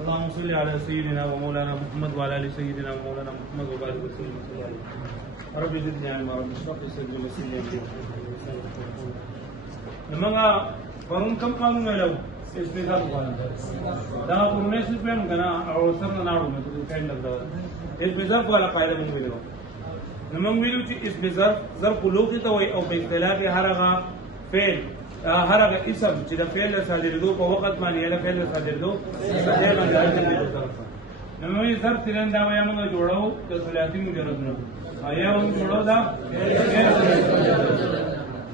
اللهم صل على سيدنا ومولانا محمد وعلى ال سيدنا ومولانا محمد وبارك وسلم على رب زدني علما رب اشرح لي صدري ويسر لي امري. نمغا فرون كم قانون له استثناء قانون دا قرنه سپم غنا او سر نه اړو مې ته کاین لګا استثناء والا قاعده مونږ ویلو نمنګ ویلو چې استثناء ظرف لوغي ته وي او په اصطلاح هرغه فعل هرغه اسم چې د فعل صادرېدو په وخت باندې یا فعل صادرېدو نو یې ظرف ترن دا وایي موږ جوړو د ثلاثي مجرد نه آیا موږ جوړو دا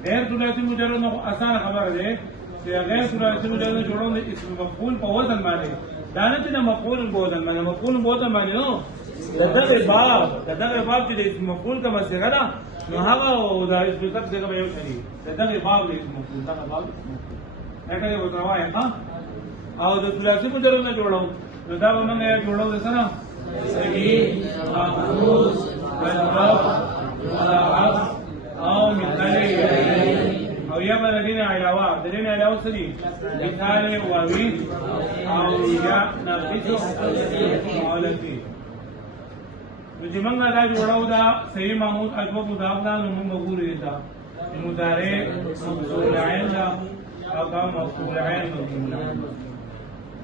غیر ثلاثي مجرد نو اسانه خبره ده چې غیر ثلاثي مجرد جوړو د اسم مفعول په وزن باندې دا نه چې مفعول په وزن باندې مفعول په وزن باندې نو دغه باب چې د اسم مفعول کا مسله ده نو هغه دا اسم څه څه به یو شي دغه باب د اسم مفعول دغه باب هغه یو دروای ها او د ثلاثي مجرد نه جوړو نو دا موږ یې جوړو د سره صحیح محفوظ مضاف مضاعف او مثال او یا بلدین علاوه دین علاوه سری مثال واوی او یا ناقص او لفی نو چې موږ دا جوړو دا صحیح محمود اجوب مضاف نه نو موږ وګورئ دا مضارع مفعول عین دا او دا مفعول عین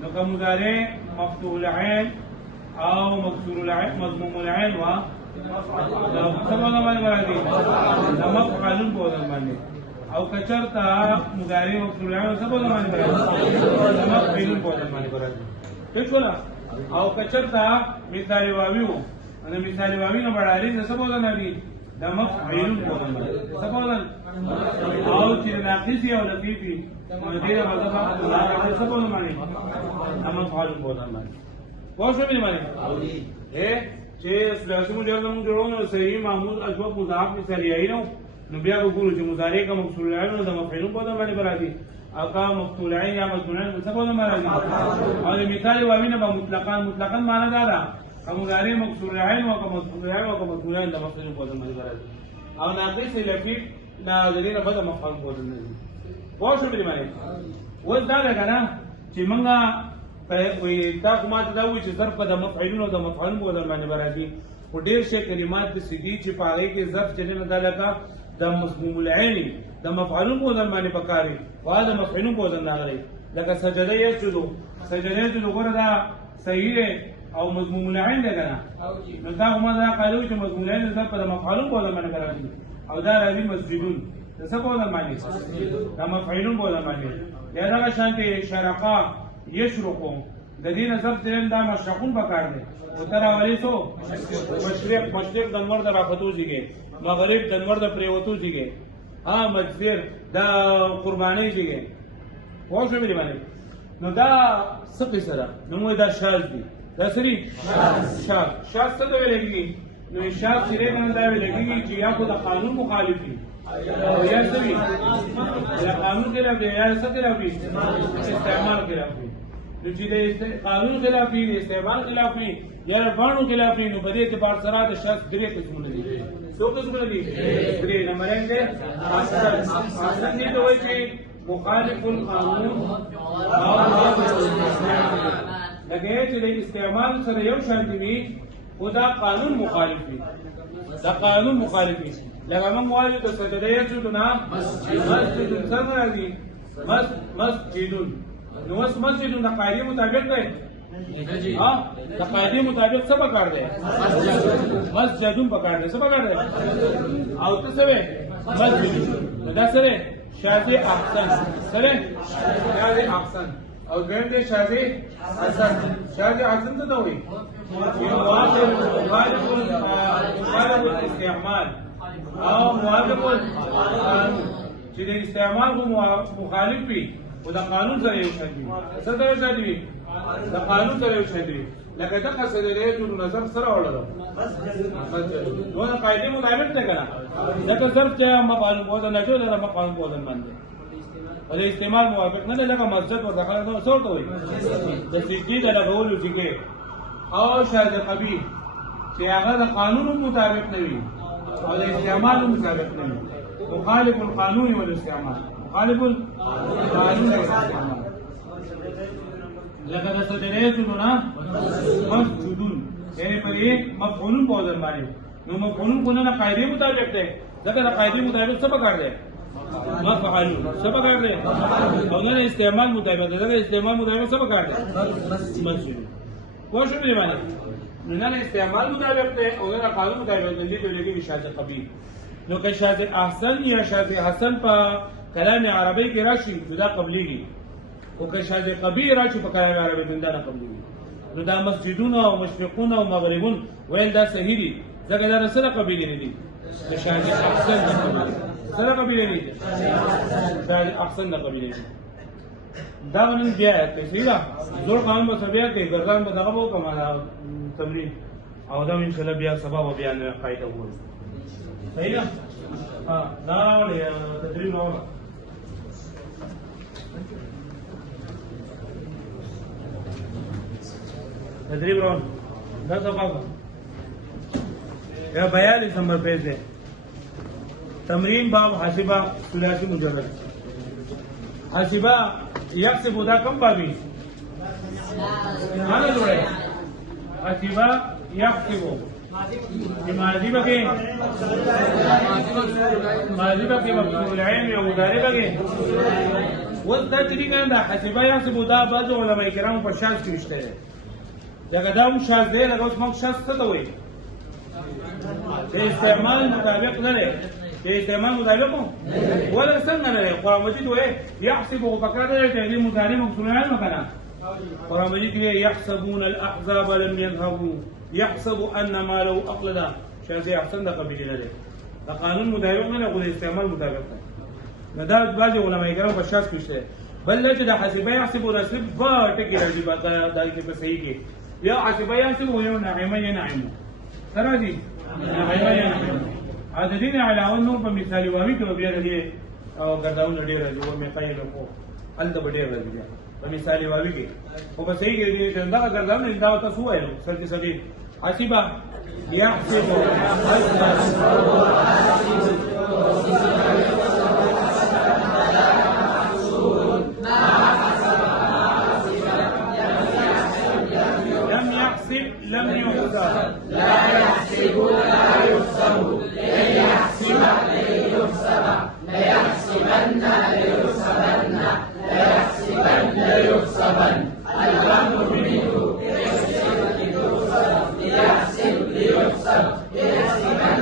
نو کوم مضارع مفعول عین او مکسور العین مضموم العین وا دا څه باندې راځي دا مفعول په ځای باندې او کچرتا مضارع مفعول عین څه باندې راځي دا مفعول په ځای باندې راځي څه او کچرتا مثال واوی وو انا مثال واوی نه بڑھاری څه باندې راځي دا مفعول په ځای باندې څه باندې او چې ناقص او لطیفی دې مطلب څه باندې معنی اما فعل په ځای باندې واښو به معنی چې ثلاثي مجرد موږ جوړو نو صحیح معمول اجوب مضاف مثال یې نو بیا وګورو چې مضارع کا مفعول عین او د مفعول په ځای باندې راځي او کا مفعول عین یا مفعول عین څه په ځای باندې او مثال واوی نه مطلقاً معنی دا ده کوم مضارع مفعول عین او کوم مفعول عین او کوم مفعول عین د مفعول په ځای باندې راځي او ناقص لفیف ناظرین په د مفعول په ځای باندې واښو به معنی ودا ده کنه چې موږ وي دا کومه دا وي چې ظرف د مفعولون او د مفعول په ځای باندې راځي او ډېر شي کلمات د سیدی چې پاره کې ظرف چنه نه دلته د مضموم العین د مفعولون په ځای باندې پکاري او د مفعولون په ځای نه غري لکه سجده یسجدو ګوره دا صحیح او مضموم العین ده کنه نو دا کومه دا قالو چې مضموم العین ظرف د مفعولون په ځای باندې راځي او دا راځي مسجدون څه په ځای باندې دا مفعولون په ځای باندې یا دا شانته شرقا یشرقو د دې نظر ترن دا مشرقون پکار دي او تر اولی سو مشرق د انور د رافتو زیږي مغرب د انور د پریوتو زیږي ها مجزر د قربانی زیږي واښو مې باندې نو دا څه سره نو دا شاذ دي دا سری شاذ څه دی لګي نو شاذ سره باندې دا لګي چې یا خو د قانون مخالفي او یا سری د قانون خلاف دی یا څه خلاف دی استعمال خلاف دی نو چې د قانون خلاف دی استعمال خلاف دی یا باندې خلاف دی نو په دې اعتبار سره د شخص درې قسمونه دي څو قسمونه دي درې نمبر 1 دی اصل دي دوی چې مخالف القانون او لکه چې د استعمال سره یو شرط دی خدا قانون مخالف دی دا قانون مخالف دی لکه موږ وایو د سجده یسجدنا مسجد سره راځي مسجدون نو مسجدون د قاعده مطابق دی ها د قاعده مطابق څه پکار دی مسجدون پکار دی څه پکار دی او څه څه مسجد دا سره شاذ احسن سره شاذ احسن او ګرځي دی شاذ حسن څه ته وایي مخالف الاستعمال او موافق القانون چې د استعمال کو مخالف وي او د قانون سره یو شی وي څه سره شی وي د قانون سره یو شی وي لکه دا قصد لري چې نظر سره وړل نو د قاعده مطابق څه کړه دا ظرف چې مفعول بوده نه جوړه د مفعول بوده باندې او د استعمال موافق نه لکه مسجد او داخله نو څه ته وي د سجدي د لګولو چې او شاذ قبیح چې هغه د قانون مطابق نه وي او د استعمال مطابق نه وي مخالف القانون والاستعمال مخالف القانون والاستعمال لکه د سجدې سجدونه مسجدون یعنی پر یې مفعول په وزن باندې نو مفعول کو نه قاعده مطابق ده ځکه د قاعده مطابق څه پکار دی مفعول څه پکار دی او نه استعمال مطابق ده ځکه استعمال مطابق څه پکار دی مسجد کوم څه دی باندې نه استعمال مطابق ده او نه قانون مطابق ده دې لګي شاذ قبیح نو که شاذ احسن یا شاذ حسن په کلام عربی کې راشي دا قبليږي او که شاذ قبیح راشي په کلام عربي کې دا نه قبليږي نو دا مسجدون او مشفقون او مغربون ویل دا صحیح دي ځکه دا سره قبیله نه دي د شاذ احسن سره قبیله نه دي شاذ احسن د قبیله دي دا ونن بیا ته صحیح ده زور قانون په بیا کې ګرځان به دغه وو کومه تمرین او دا ان شاء الله بیا سبب بیان قاعده وو صحیح ده ها دا راوړل تدریب راوړل تدریب راوړل دا سبب یا 42 نمبر پیج ہے تمرین باب حاسبہ ثلاثی مجرد حاسبہ یحسب دا کم بابی مانا جوڑے حاسبہ یحسب ماضی بگے مفعول العین یا مضارع بگے وز دا طریقہ دا حاسبہ یحسب دا بعض علماء کرام پر شاذ کی رشتے ہے جگہ دا ہم شاذ دے لگا اس موقع شاذ تھا ہوئی استعمال مطابق نه لري استعمال مطابق ولا څنګه نه لري قرآن مجید وایي يحسبه فكر دې مضارع مقصوران مکنا قرآن مجید کې يحسبون الاحزاب لم يذهبوا يحسب ان ما لو اقلدا شاذ احسن د قبیله نه لري دا قانون مطابق نه لري استعمال مطابق نه دا بعض علماء کرام په شاذ کوشته بل چې د حسبه يحسب رسب با ټکی راځي با دا کې په صحیح کې یا حسبه يحسب یو نعمه نعمه تراجي عددين على انه بمثال واوي کې بیا دې او ګرځاون ډېر راځي او مې قایل کو ال د ډېر راځي بمثال واوي کې او په صحیح کې دې دا ګرځاون دا تاسو وایو سړي سړي حسبه يحسب لم يحسب لا يحسب لا يحسب لا يحسب لا يحسبن لا يحسبن لا يحسبن لا يحسبن الامر منه ليحسب ليحسب ليحسبن ليحسبن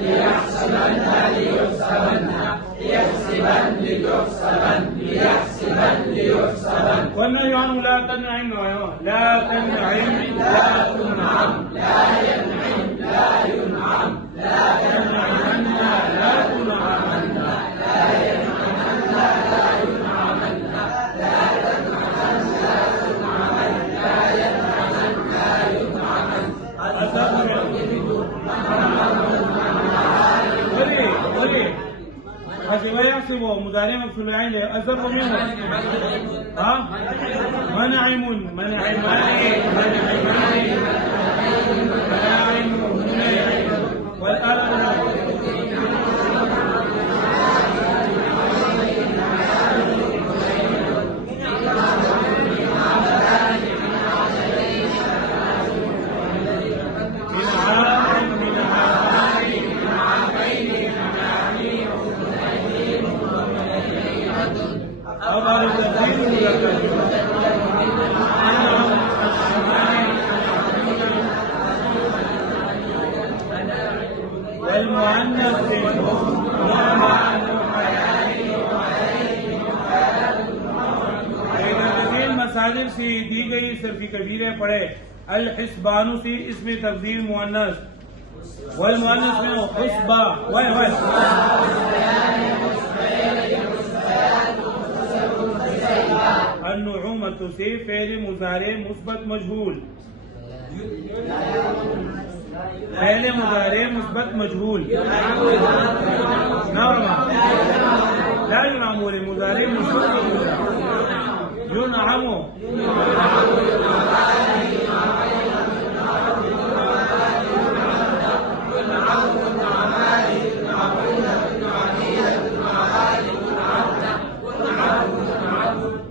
ليحسبن ليحسبن ليحسبن ليحسبن ليحسبن ليحسبن والنهي عنه لا تنعم لا تنعم لا تنعم لا ينعم لا ينعم لا تنعمن لا تنعمن لا ينعمن لا ينعمن لا تنعمن لا تنعمن لا ينعمن لا ينعمن حسب يحسب مضارع مفعول العين أذر منه ها منعم منعمان والآن से दी गई सिर्फ कबीरे पढ़े अलहिस्बानु से इसमें तब्दील मुअन्नस वल मुअन्नस में हुस्बा वह अन्नुउमत से फेल मुजारे मुस्बत मजहूल पहले मुजारे मुस्बत मजहूल ला युनामु मुजारे मुस्बत युनअमु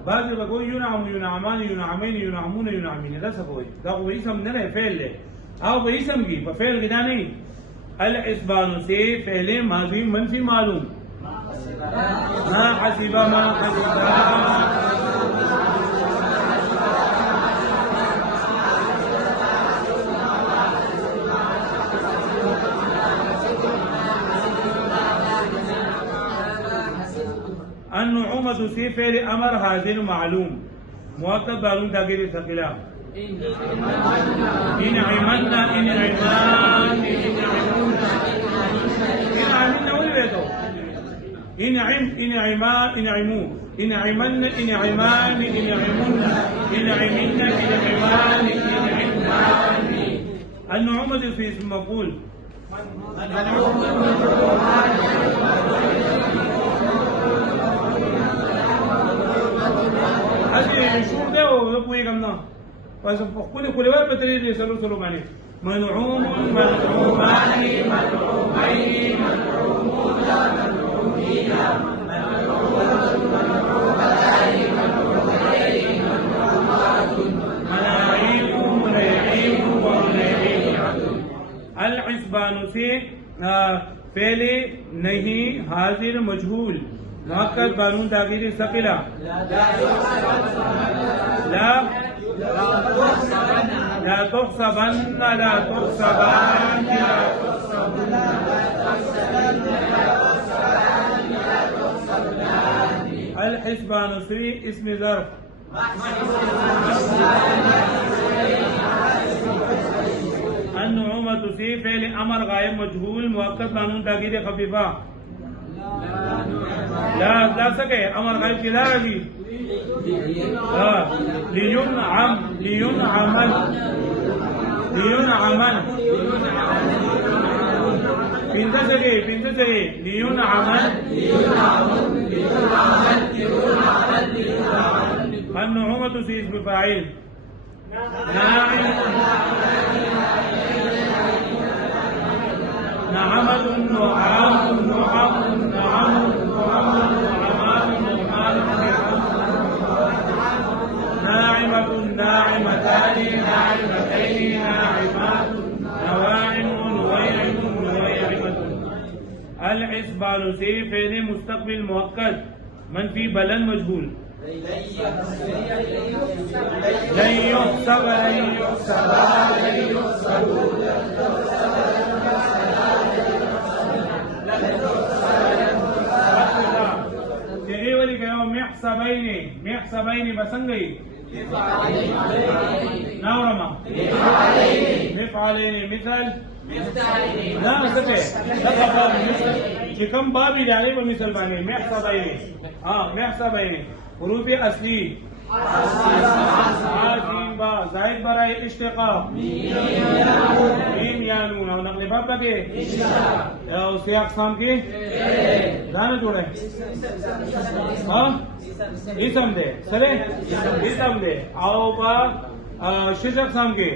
بعض بگو یونعم युनआमान युनआमैन युनआमून युनआमीन दा सब होई दा वो इसम नहीं है फेल ले आओ वो इसम की पर फेल गिदा नहीं अल इस्बान से पहले माजी मनफी मालूम मा हसीबा मा हसीबा النعومة से फेल अमर हाजिर मालूम मुअक्कद बारून ताकीद सकीला इन इमन्ना इन इमान इन आमिन नवल बेतो इन इमान इन इमू इन इमन इन इमान इन इमुन्ना इन इमिन्ना इन इमान इन इमान النعومة في اسم مفعول شور ده ويبقوا يجمعنا بس كل وقت بتريد يسألوا معني منعوم منعومان منعومين منعومون منعومين مناعيم مناعيم ومناعيم الحسبان से فعل नहीं हाजिर मजहूल मुअक्कद बारून ताकीद सकीला لا لا تحسبن لا تحسبن الحسبان سري اسم ظرف النعومة से فعل अमर गायब मजहूल मुअक्कद बारून ताकीद खफीफा لا सके अमर गायब की ला लगी لينعم لينعمل لينعمل pinta sege لينعمل النعومة في اسم فاعل ناعم نعمل النعام النعم النعم ناعمة ناعمتان ناعمتين ناعمات نواعم نويعم نويعمة الحسبان से फेल मुस्तقबिल मुअक्कद मनफी बलन मजहूल लन युहसब ये वाली कहो महसबैनी बसंगई नावरमा मिफ़अलैनी मिसल ना सके कम बाबी डाले वो मिसल बाने महसबैनी हाँ महसबैनी हुरूफ असली आजीम बा जायद बराए इश्तिक़ाक़ मीम या नून और नक़ल बाब लगे उसके अक़साम की दाना जोड़े हाँ इसम दे सरे इसम दे आओ बा शिश अक़साम के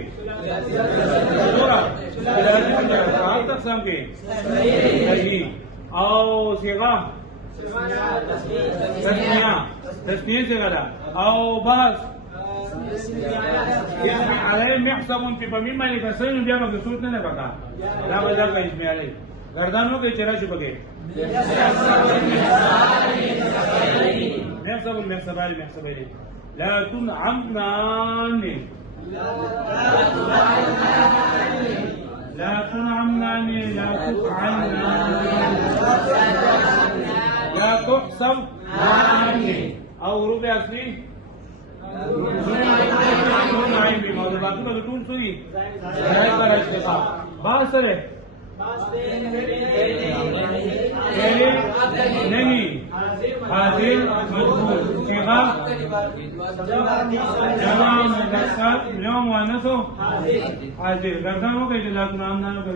जोड़ा सात अक़साम के सही आओ सिगा तस्निया से गला आओ बस इसमें अलग महसब उनकी बमी मानी का सही उनका मकसूद नहीं पका ना बजा का इसमें अलग गर्दानों के चेहरा छुपके महसब महसबाली महसबाली ला तुम अमनानी لا تنعمناني لا تفعلناني لا تحسب عني او ربع اصلي نون عين بموضوع باقي तो टूल सुई जायद का इस्तेमाल बात सरे नहीं हाजिर मजबूर सिगा जवान मुनक्कर यौम वानसो हाजिर गर्दनों के जलात नाम नाम के